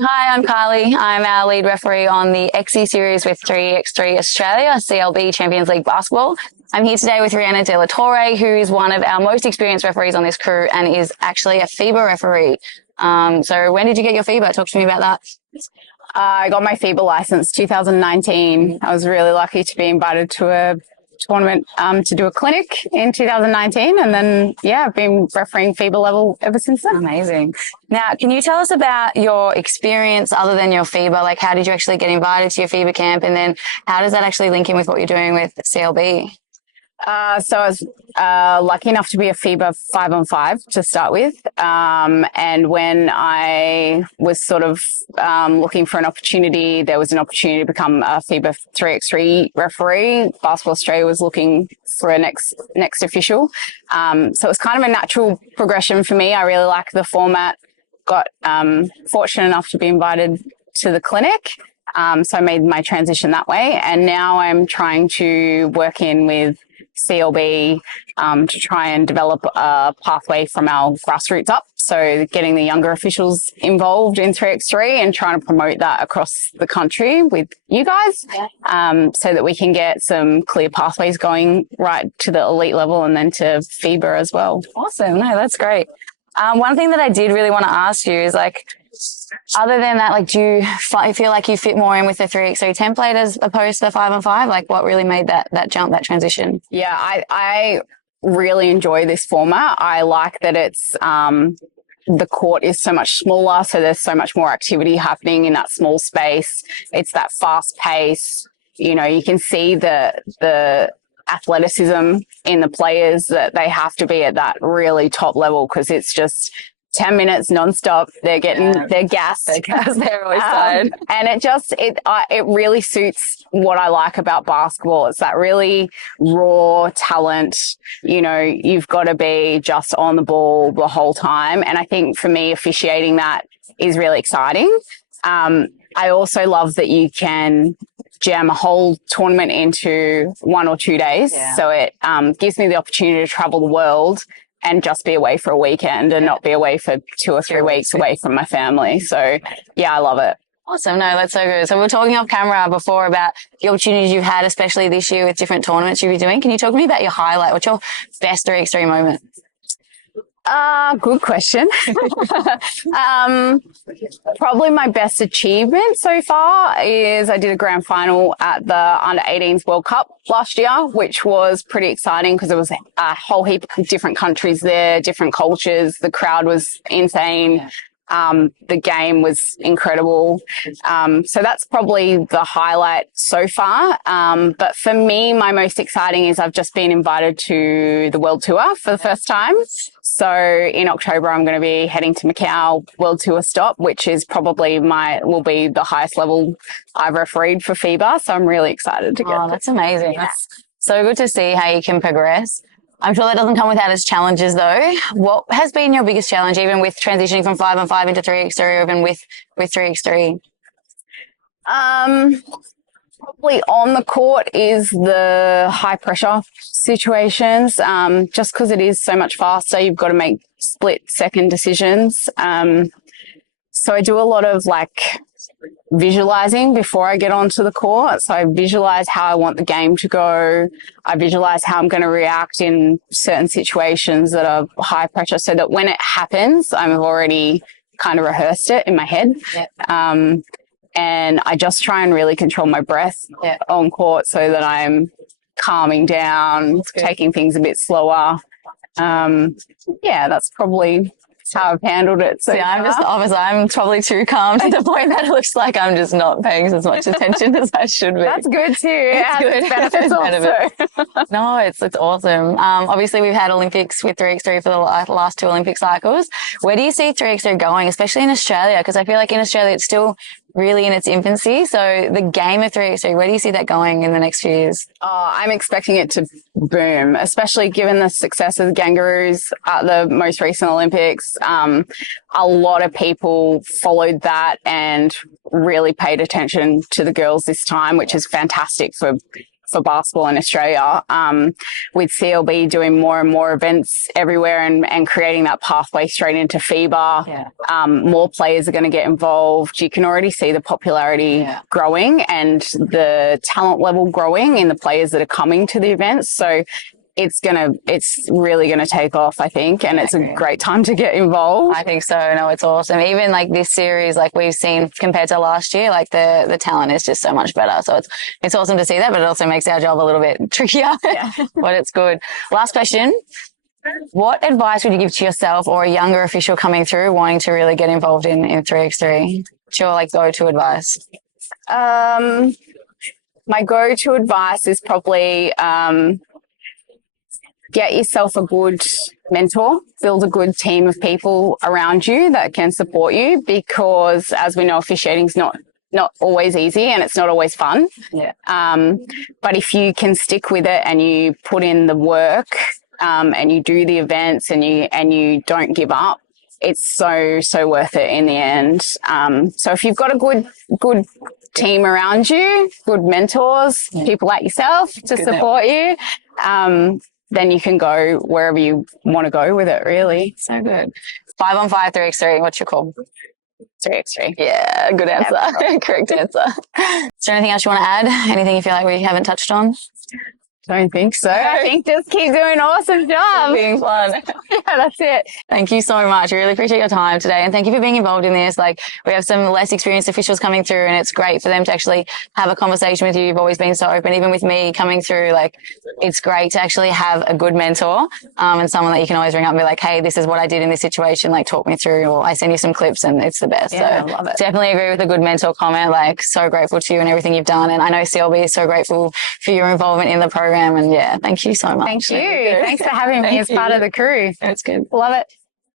Hi, I'm Carly. I'm our lead referee on the XE series with 3x3 Australia CLB Champions League basketball. I'm here today with Rihanna De La Torre, who is one of our most experienced referees on this crew and is actually a FIBA referee. So when did you get your FIBA? Talk to me about that. I got my FIBA license 2019. I was really lucky to be invited to a tournament to do a clinic in 2019, and then I've been refereeing FIBA level ever since then. Amazing. Now, can you tell us about your experience other than your FIBA? Like, how did you actually get invited to your FIBA camp, and then how does that actually link in with what you're doing with CLB? So I was lucky enough to be a FIBA 5-on-5 to start with. And when I was sort of looking for an opportunity, there was an opportunity to become a FIBA 3x3 referee. Basketball Australia was looking for a next official. So it was kind of a natural progression for me. I really like the format. Got fortunate enough to be invited to the clinic. So I made my transition that way. And now I'm trying to work in with CLB to try and develop a pathway from our grassroots up. So getting the younger officials involved in 3x3 and trying to promote that across the country with you guys, so that we can get some clear pathways going right to the elite level and then to FIBA as well. Awesome. No, that's great. One thing that I did really want to ask you is, like, other than that, like, do you feel like you fit more in with the 3x3 template as opposed to the 5-on-5? Like, what really made that jump, that transition? Yeah, I really enjoy this format. I like that it's the court is so much smaller, so there's so much more activity happening in that small space. It's that fast pace. You know, you can see the athleticism in the players, that they have to be at that really top level because it's just 10 minutes nonstop. They're getting their gas. They're always tired. And it really suits what I like about basketball. It's that really raw talent. You know, you've got to be just on the ball the whole time. And I think for me, officiating that is really exciting. I also love that you can jam a whole tournament into 1 or 2 days. Yeah. So it gives me the opportunity to travel the world and just be away for a weekend and not be away for 2 or 3 weeks away from my family. So, yeah, I love it. Awesome. No, that's so good. So we were talking off camera before about the opportunities you've had, especially this year with different tournaments you've been doing. Can you talk to me about your highlight? What's your best 3x3 moment? Good question. Probably my best achievement so far is I did a grand final at the Under-18s World Cup last year, which was pretty exciting because there was a whole heap of different countries there, different cultures. The crowd was insane. The game was incredible. So that's probably the highlight so far. But for me, my most exciting is I've just been invited to the World Tour for the first time. So in October, I'm going to be heading to Macau World Tour stop, which is probably will be the highest level I've refereed for FIBA. So I'm really excited to get. Oh, that's amazing. Yeah. That's so good to see how you can progress. I'm sure that doesn't come without its challenges, though. What has been your biggest challenge, even with transitioning from 5-on-5 into 3x3, or even with 3x3? Probably on the court is the high pressure situations. Just because it is so much faster, you've got to make split second decisions. So I do a lot of visualizing before I get onto the court. So I visualize how I want the game to go. I visualize how I'm going to react in certain situations that are high pressure, so that when it happens, I've already kind of rehearsed it in my head. Yep. And I just try and really control my breath on court so that I'm calming down, taking things a bit slower. That's probably how I've handled it. So yeah, I'm just the opposite. I'm probably too calm to the point that it looks like I'm just not paying as much attention as I should be. That's good too. It's good. Benefits also. No, it's awesome. Obviously, we've had Olympics with 3x3 for the last 2 Olympic cycles. Where do you see 3x3 going, especially in Australia? Because I feel like in Australia it's still really in its infancy. So the game of 3x3, where do you see that going in the next few years? I'm expecting it to boom, especially given the success of the Kangaroos at the most recent Olympics. A lot of people followed that and really paid attention to the girls this time, which is fantastic for for basketball in Australia. With CLB doing more and more events everywhere and creating that pathway straight into FIBA, more players are going to get involved. You can already see the popularity growing and the talent level growing in the players that are coming to the events. So it's really gonna take off, I think, and it's a great time to get involved. I think so. No, it's awesome. Even like this series, like we've seen compared to last year, like the talent is just so much better. So it's awesome to see that, but it also makes our job a little bit trickier. But it's good. Last question. What advice would you give to yourself or a younger official coming through wanting to really get involved in 3x3? What's your like go-to advice? My go-to advice is probably get yourself a good mentor, build a good team of people around you that can support you, because as we know, officiating is not always easy and it's not always fun. But if you can stick with it and you put in the work and you do the events and you don't give up, it's so worth it in the end. So if you've got a good team around you, good mentors, people like yourself to support you, then you can go wherever you want to go with it, really. So good. 5-on-5, 3x3. What's your call? 3x3. Yeah, good answer. Correct answer. Is there anything else you want to add? Anything you feel like we haven't touched on? Don't think so. I think just keep doing an awesome job. Being fun. Yeah, that's it. Thank you so much. I really appreciate your time today. And thank you for being involved in this. Like, we have some less experienced officials coming through, and it's great for them to actually have a conversation with you. You've always been so open, even with me coming through. Like, it's great to actually have a good mentor and someone that you can always ring up and be like, hey, this is what I did in this situation. Like, talk me through, or I send you some clips, and it's the best. Yeah, so I love it. Definitely agree with a good mentor comment. Like, so grateful to you and everything you've done. And I know CLB is so grateful for your involvement in the program. And yeah, thank you so much. Thank you. Thanks for having me as part of the crew. It's good. Love it.